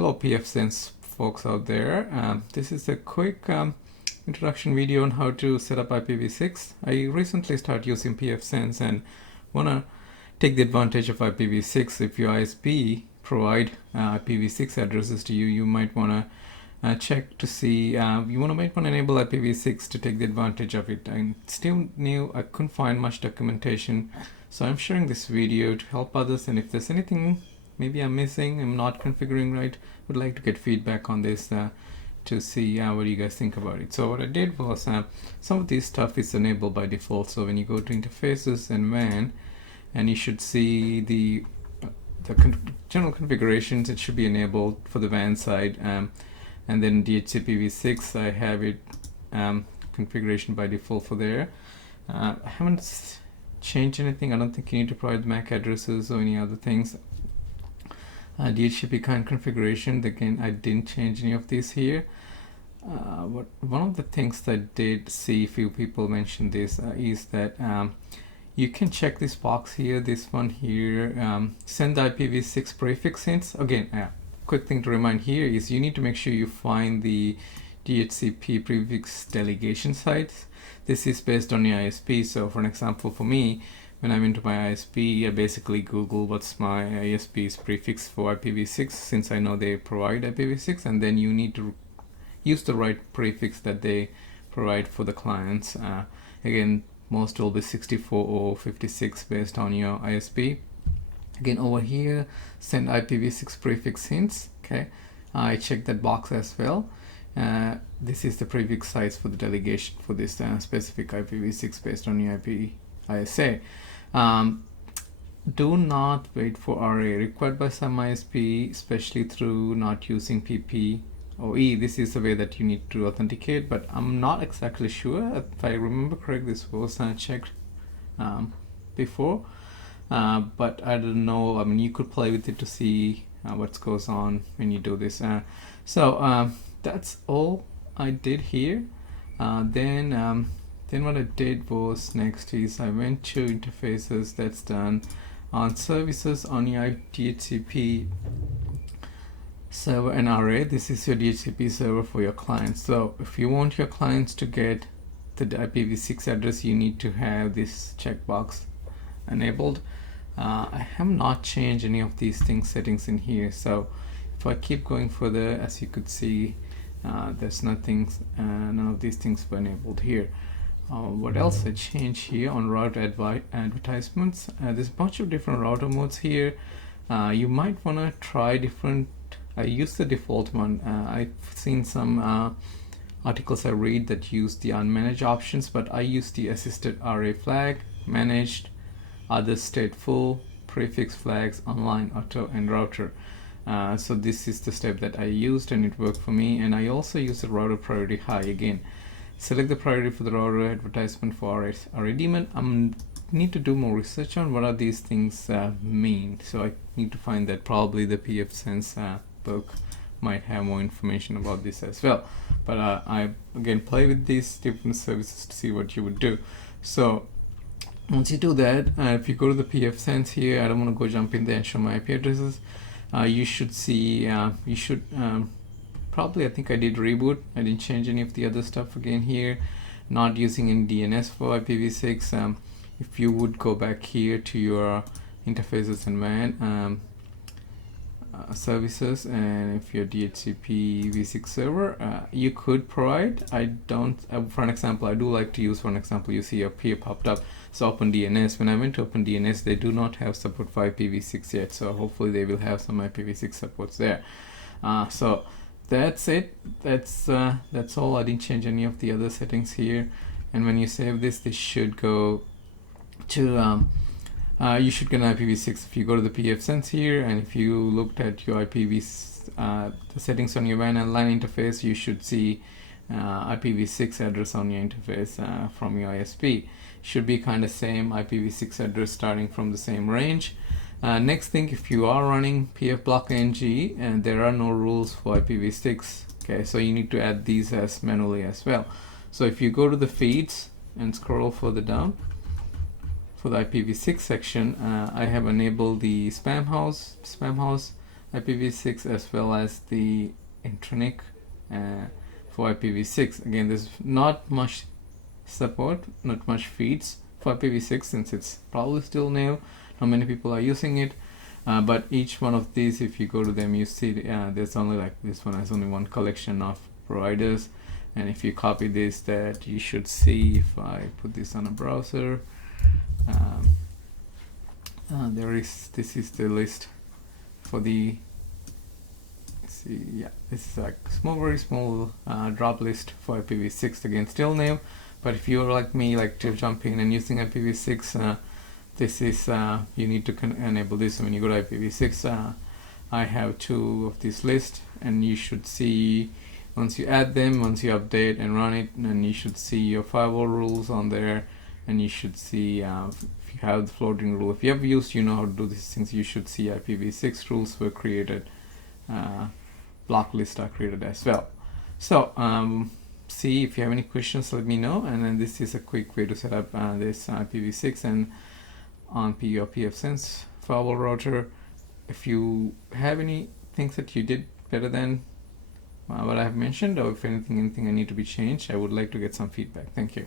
Hello PFsense folks out there. This is a quick introduction video on how to set up IPv6. I recently started using PFsense and want to take the advantage of IPv6. If your ISP provide IPv6 addresses to you, you might want to check to see, might want to enable IPv6 to take the advantage of it. I'm still new, I couldn't find much documentation, so I'm sharing this video to help others, and if there's anything maybe I'm missing, I'm not configuring right, would like to get feedback on this to see what you guys think about it. So what I did was some of this stuff is enabled by default. So when you go to interfaces and WAN, and you should see the general configurations, it should be enabled for the WAN side, and then DHCPv6 I have it configuration by default for there. I haven't changed anything. I don't think you need to provide MAC addresses or any other things. DHCP kind configuration, again I didn't change any of these here. One of the things that I did see few people mention this is that you can check this box here, this one here, send the IPv6 prefix hints. Again, quick thing to remind here is you need to make sure you find the DHCP prefix delegation sites. This is based on your ISP. So for an example, for me, when I'm into my ISP, I basically Google what's my ISP's prefix for IPv6, since I know they provide IPv6, and then you need to use the right prefix that they provide for the clients. Again, most will be 64 or 56 based on your ISP. Again, over here, send IPv6 prefix hints. Okay, I checked that box as well. This is the prefix size for the delegation for this specific IPv6 based on your IP ISA. Do not wait for RA required by some ISP, especially through not using PPOE. This is the way that you need to authenticate, but I'm not exactly sure. If I remember correct, this was checked before, but I don't know. I mean, you could play with it to see what goes on when you do this. So that's all I did here. Then what I did was, next is I went to interfaces. That's done. On services on your DHCP server and array, this is your DHCP server for your clients. So if you want your clients to get the IPv6 address, you need to have this checkbox enabled. I have not changed any of these settings in here. So if I keep going further, as you could see, there's nothing, none of these things were enabled here. What else I changed here on router advertisements? There's a bunch of different router modes here. You might want to try different. I use the default one. I've seen some articles I read that use the unmanaged options, but I use the assisted array flag, managed, other stateful, prefix flags, online, auto, and router. So this is the step that I used, and it worked for me. And I also use the router priority high. Again, select the priority for the router advertisement for array daemon. I need to do more research on what are these things mean. So I need to find that. Probably the PFsense book might have more information about this as well. But I again play with these different services to see what you would do. So once you do that, if you go to the PFsense here, I don't want to go jump in there and show my IP addresses. You should see, probably, I think I did reboot. I didn't change any of the other stuff again here. Not using any DNS for IPv6. If you would go back here to your interfaces and WAN services, and if your DHCP v6 server, you could provide. I don't, for an example, I do like to use, for an example, you see up here popped up, so OpenDNS. When I went to OpenDNS, they do not have support for IPv6 yet, so hopefully they will have some IPv6 supports there. So that's it. That's all. I didn't change any of the other settings here. And when you save this, this should go to you should get an IPv6 if you go to the PFsense here, and if you looked at your the settings on your WAN and LAN interface, you should see IPv6 address on your interface from your ISP. Should be kind of same IPv6 address starting from the same range. Next thing, if you are running Pfblocker NG, and there are no rules for IPv6, okay, so you need to add these as manually as well. So if you go to the feeds and scroll further down, for the IPv6 section, I have enabled the spam house IPv6 as well as the intranet for IPv6. Again, there's not much support, not much feeds for IPv6 since it's probably still new. Not many people are using it, but each one of these, if you go to them, you see there's only like this one has only one collection of providers. And if you copy this, that you should see, if I put this on a browser, this is the list for the, see, yeah, this is like very small drop list for IPv6. Again, still new, but if you're like me, like to jump in and using IPv6, this is you need to enable this. So when you go to IPv6, I have 2 of this list, and you should see, once you add them, once you update and run it, and you should see your firewall rules on there, and you should see if you have the floating rule. If you have used, you know how to do these things. You should see IPv6 rules were created, block lists are created as well. So see, if you have any questions, let me know. And then this is a quick way to set up this IPv6 and on your PFsense firewall router. If you have any things that you did better than what I have mentioned, or if anything I need to be changed, I would like to get some feedback. Thank you.